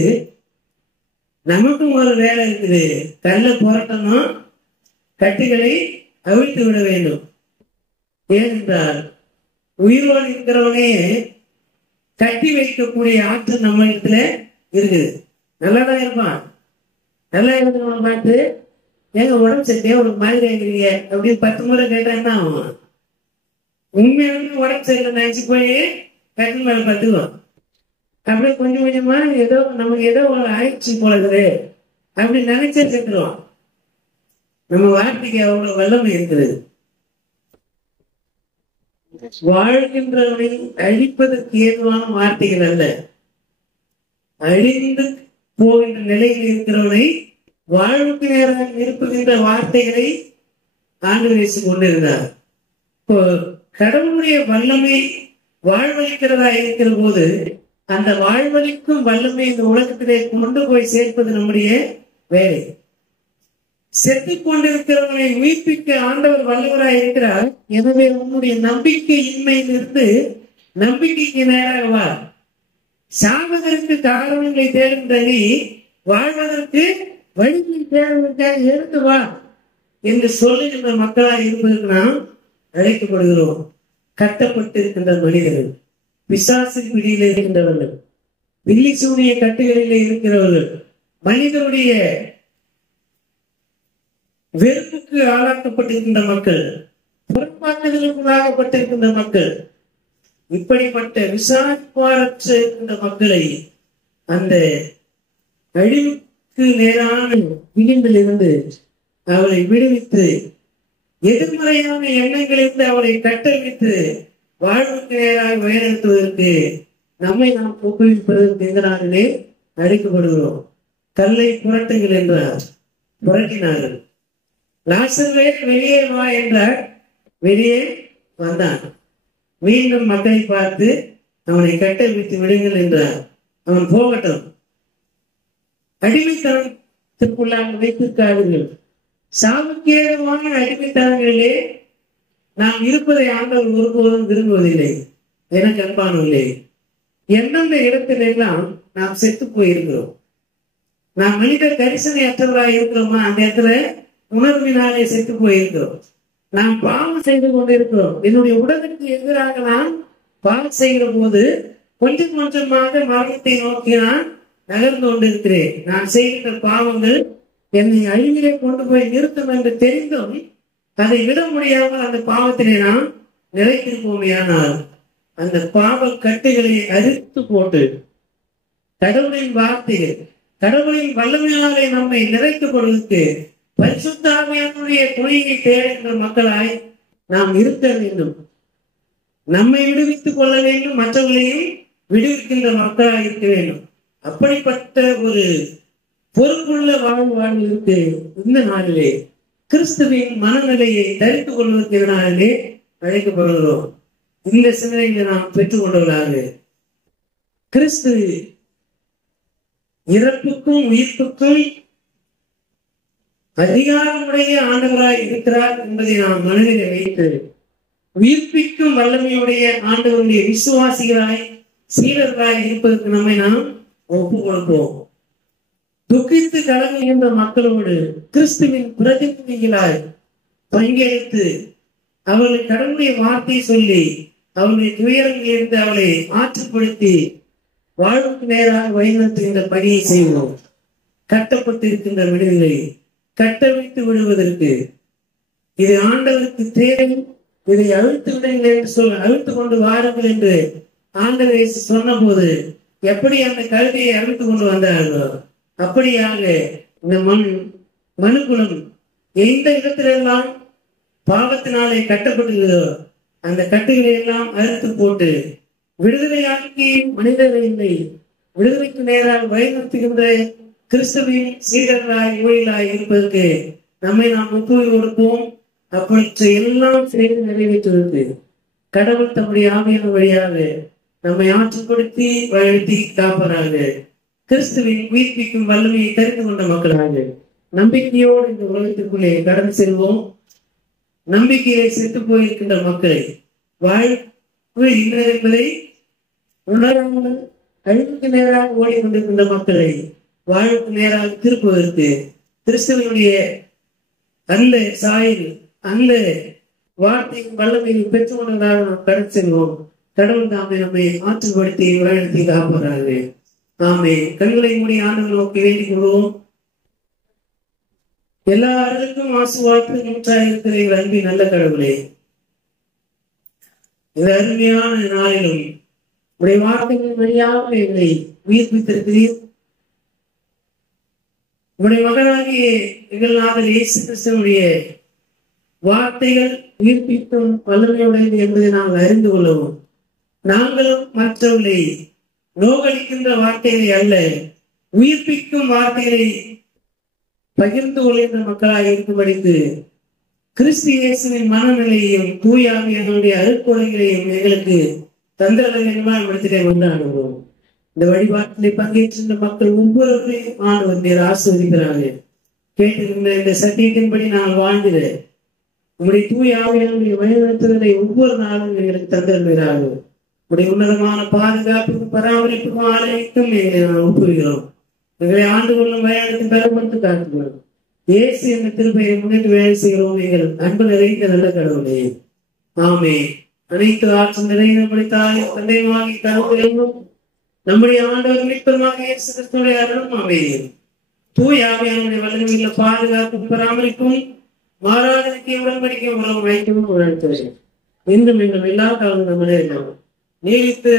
நமக்கும் ஒரு வேலை இருக்குது. கல்லை புரட்டணும், கட்டுகளை அவிழ்த்து விட வேண்டும். ஏனென்றால் உயிரோடு இருக்கிறவனே கட்டி வைக்கக்கூடிய ஆற்றல் நம்ம இடத்துல இருக்குது. நல்லாதான் இருப்பான். நல்லா இருக்கிறவங்க பார்த்து எங்க உடம்பு சரியா ஒரு மாதிரி ஆகிறீங்க அப்படின்னு 10 முறை கேட்டா என்ன ஆகும்? உண்மையான உடம்பு சரியில்லை நினைச்சு போய் கட்டில் மேல பத்துக்குவோம். அப்படியே கொஞ்சம் கொஞ்சமா ஏதோ நமக்கு ஏதோ ஒரு ஆயிடுச்சு போல இருக்குது அப்படின்னு நினைச்சே செத்துருவோம். நம்ம வார்த்தைக்கு அவ்வளவு வல்லமை இருக்கிறது. வாழ்கின்றவனை அழிப்பதற்கு ஏதுவான வார்த்தைகள் அல்ல, அழிந்து போகின்ற நிலையில் இருக்கிறவனை வாழ்வுக்கு நேராக இருப்புகின்ற வார்த்தைகளை ஆண்டு பேசிக் கொண்டிருந்தார். இப்போ கடவுளுடைய வல்லமை வாழ்வழிக்கிறதா இருக்கிற போது அந்த வாழ்வழிக்கும் வல்லமை இந்த உலகத்திலே கொண்டு போய் சேர்ப்பது நம்முடைய வேலை. செத்துக் கொண்டிருக்கிறவனை உயிர்ப்பிக்க ஆண்டவர் வல்லவராய் இருக்கிறார். எனவே உன்னுடைய நம்பிக்கை இன்மையிலிருந்து நம்பிக்கைக்கு நேராக வா. சாவதற்கு காரணங்களை தேடுகின்ற நீ வாழ்வதற்கு வழிகளை தேடுவதற்காக எழுந்து வா என்று சொல்லுகின்ற மக்களாக இருப்பதற்கு நாம் அழைக்கப்படுகிறோம். கட்டப்பட்டிருக்கின்ற மனிதர்கள், பிசாசின் பிடியிலே இருக்கின்றவர்கள், வில்லி சூனிய கட்டுகளிலே இருக்கிறவர்கள், மனிதனுடைய வெறுப்புக்கு ஆளாக்கப்பட்டிருக்கின்ற மக்கள், புறம்பாக்குதலுக்குள்ளாகப்பட்டிருக்கின்ற மக்கள், இப்படிப்பட்ட விசாரிப்பாரற்ற இருக்கின்ற மக்களை அந்த அழிவுக்கு நேரான விளிம்பில் இருந்து அவளை விடுவித்து எதிர்மறையான எண்ணங்களிலிருந்து அவளை கட்டமைத்து வாழ்வுக்கு நேராக உயர்த்துவதற்கு நம்மை நாம் ஊக்குவிப்பதற்கு எதிராகவே அழைக்கப்படுகிறோம். கல்லை புரட்டுங்கள் என்றார், புரட்டினார்கள். லாசருவே வெளியே வா என்றார், வெளியே வந்தான். மீண்டும் மக்களை பார்த்து அவனை கட்டமைத்து விடுங்கள் என்றார். அவன் போகட்டும். அடிமைத்தனத்திற்குள்ளாக வைத்திருக்காதீர்கள். சாவுக்கேதுவான அடிமைத்தனங்களிலே நாம் இருப்பதை ஆண்டவர் ஒருபோதும் விரும்புவதில்லை. எனக்கு அன்பானவில்லை, எந்தெந்த இடத்திலெல்லாம் நாம் செத்து போயிருக்கிறோம், நாம் மனித கரிசனை அற்றவராக இருக்கிறோமா அந்த இடத்துல உணர்வினாலே செத்து போயிருக்கிறோம். நாம் பாவம் செய்து கொண்டிருக்கிறோம். என்னுடைய உடலுக்கு எதிராக நான் பாவம் செய்கிற போது கொஞ்சம் கொஞ்சமாக மரணத்தை நோக்கி நான் நகர்ந்து கொண்டிருக்கிறேன். நான் செய்கின்ற பாவங்கள் என்னை அழிவிலே கொண்டு போய் நிறுத்தும் என்று தெரிந்தும் அதை விட முடியாமல் அந்த பாவத்திலே நாம் நிலைத்திருப்போமையானால் அந்த பாவ கட்டுகளை அறுத்து போட்டு கடவுளின் வார்த்தைகள், கடவுளின் வல்லமையாலே நம்மை நிறைத்துக் கொள்வதற்கு பரிசுத்த ஆவியானுடைய துணையை தேடுகின்ற மக்களாய் நாம் இருக்க வேண்டும். நம்மை விடுவித்துக் கொள்ள வேண்டும், மற்றவர்களையும் விடுவிக்கின்ற மக்களாய் இருக்க வேண்டும். அப்படிப்பட்ட ஒரு பொறுப்புள்ள வாழ்வதற்கு இந்த நாளிலே கிறிஸ்துவின் மனநிலையை தரித்துக் கொள்வதற்கு எதிராகவே அழைக்கப்படுகிறோம். இந்த சிந்தனைகளை நாம் பெற்றுக் கொண்டவர்களாக கிறிஸ்து இறப்புக்கும் உயிர்ப்புக்கும் அதிகாரமுடைய ஆண்டவராய் இருக்கிறார் என்பதை நாம் மனதிலே வைத்து உயிர்ப்பிக்கும் வல்லமையுடைய ஆண்டவருடைய விசுவாசிகளாய் சீடர்களாய் இருப்பதற்கு நம்மை நாம் ஒப்புக் கொடுப்போம். துக்கித்து கலங்குகின்ற மக்களோடு கிறிஸ்துவின் பிரதிநிதிகளாய் பங்கெடுத்து அவர்களை கடவுளுடைய வார்த்தையை சொல்லி அவருடைய துயரங்களிலிருந்து அவளை ஆற்றுப்படுத்தி வாழ்வுக்கு நேராக வழிநடத்துகின்ற பணியை செய்வோம். கட்டப்பட்டு இருக்கின்ற விடுதலை கட்டமைத்து விடுவதற்கு இது ஆண்டவருக்கு தேவை. இதை அழுத்து விடுங்கள் என்று அழுத்து கொண்டு வாருங்கள் என்று ஆண்டவர் சொன்ன போது எப்படி அந்த கழுதையை அழுத்து கொண்டு வந்தார்களோ அப்படியாக இந்த மனுக்குலம் எந்த இடத்திலெல்லாம் பாவத்தினாலே கட்டப்பட்டுள்ளதோ அந்த கட்டுகளை எல்லாம் அறுத்து போட்டு விடுதலையாக்கி மனிதர்கள் இல்லை விடுதலைக்கு நேராக வழிநடத்துகின்ற கிறிஸ்துவின் சீடர்களாய் ஊழியர்களாய் இருப்பதற்கு நம்மை நாம் ஒப்புதல் கொடுப்போம். அப்படி எல்லாம் செய்து நிறைவேற்றுவது கடவுள் தம்முடைய ஆவியான வழியாக நம்மை ஆற்றுப்படுத்தி வழிநடத்தி காப்பதாக கிறிஸ்துவின் உயிர்ப்பிக்கும் வல்லமையை தெரிந்து கொண்ட மக்களாக நம்பிக்கையோடு இந்த உலகத்திற்குள்ளே கடந்து செல்வோம். நம்பிக்கையை செத்து போயிருக்கின்ற மக்களை வாழ்வு இல்லை என்பதை உணராமல் அழிவுக்கு நேராக ஓடிக்கொண்டிருக்கின்ற மக்களை வாழ்வுக்கு நேராக திருப்புவதற்கு கிறிஸ்துவனுடைய அந்த சாயல் அந்த வார்த்தையின் வல்லமையை பெற்றுக்கொண்டதாக நாம் கடந்து செல்வோம். கடவுள் தாமே நம்மை ஆற்றுப்படுத்தி வழிநடத்தி காப்பதாக. நாமே கண்களை மூடி ஆண்டவர் நோக்கி வேண்டிக் கொள்வோம். எல்லாருக்கும் ஆசுவாக்கு நூற்றாயிருக்கிற எங்கள் அன்பின் நல்ல கடவுளே, இந்த அருமையான நாளிலும் உடைய வார்த்தைகள் வழியாக எங்களை உயிர்ப்பித்திருக்கிறீர். உடைய மகனாகிய எங்கள் நாதர் இயேசு கிறிஸ்துவினுடைய வார்த்தைகள் உயிர்ப்பிக்கும் வல்லமையுடையது என்பதை நாங்கள் அறிந்து கொள்ளவும் நாங்களும் மற்றவர்களை நோகடிக்கின்ற வார்த்தைகளை அல்ல உயிர்ப்பிக்கும் வார்த்தைகளை பகிர்ந்து கொள்கின்ற மக்களாக இருக்கும்படிக்கு கிறிஸ்து இயேசுவின் மனநிலையையும் தூயாவியனுடைய அருட்கொடைகளையும் எங்களுக்கு தந்திரத்தை கொண்டாடுவோம். இந்த வழிபாட்டிலே பங்கேற்கின்ற மக்கள் ஒவ்வொருவரையும் ஆண்டவர் நீர் ஆசீர்வதிக்கிறார்கள். கேட்டிருக்கின்ற இந்த சத்தியத்தின்படி நாங்கள் வாழ்ந்திட உங்களுடைய தூயாவியனுடைய வழிநடத்துதலை ஒவ்வொரு நாளும் எங்களுக்கு தந்திருக்கிறார்கள். உடைய உன்னதமான பாதுகாப்புக்கும் பராமரிப்புக்கும் ஆலயத்தும் எங்களை நாம் ஒப்புகிறோம். எங்களை ஆண்டு கொள்ளும் வழிநடத்தி பெறப்பட்டு காட்டுகிறோம். இயேசு என்ற திருப்பையை முன்னிட்டு வேலை செய்கிறோம். எங்கள் அன்பு நிறைந்த நல்ல கடவுளே, ஆமே. அனைத்து ஆற்றும் நிறைந்தபடி தாய் தந்தையுமாகி கடவுளும் நம்முடைய ஆண்டவர் மீட்பருமாக இயேசு கிறிஸ்துவின் அருளும் அமையும் தூய ஆவியானுடைய வல்லமையுள்ள பாதுகாப்பு பராமரிப்பும் மாறாதனுக்கு உடன்படிக்கை உலகம் வைக்கவும் உணர்த்துகிறேன். இன்றும் எங்கள் எல்லா காலம் நம்மளே நீடித்து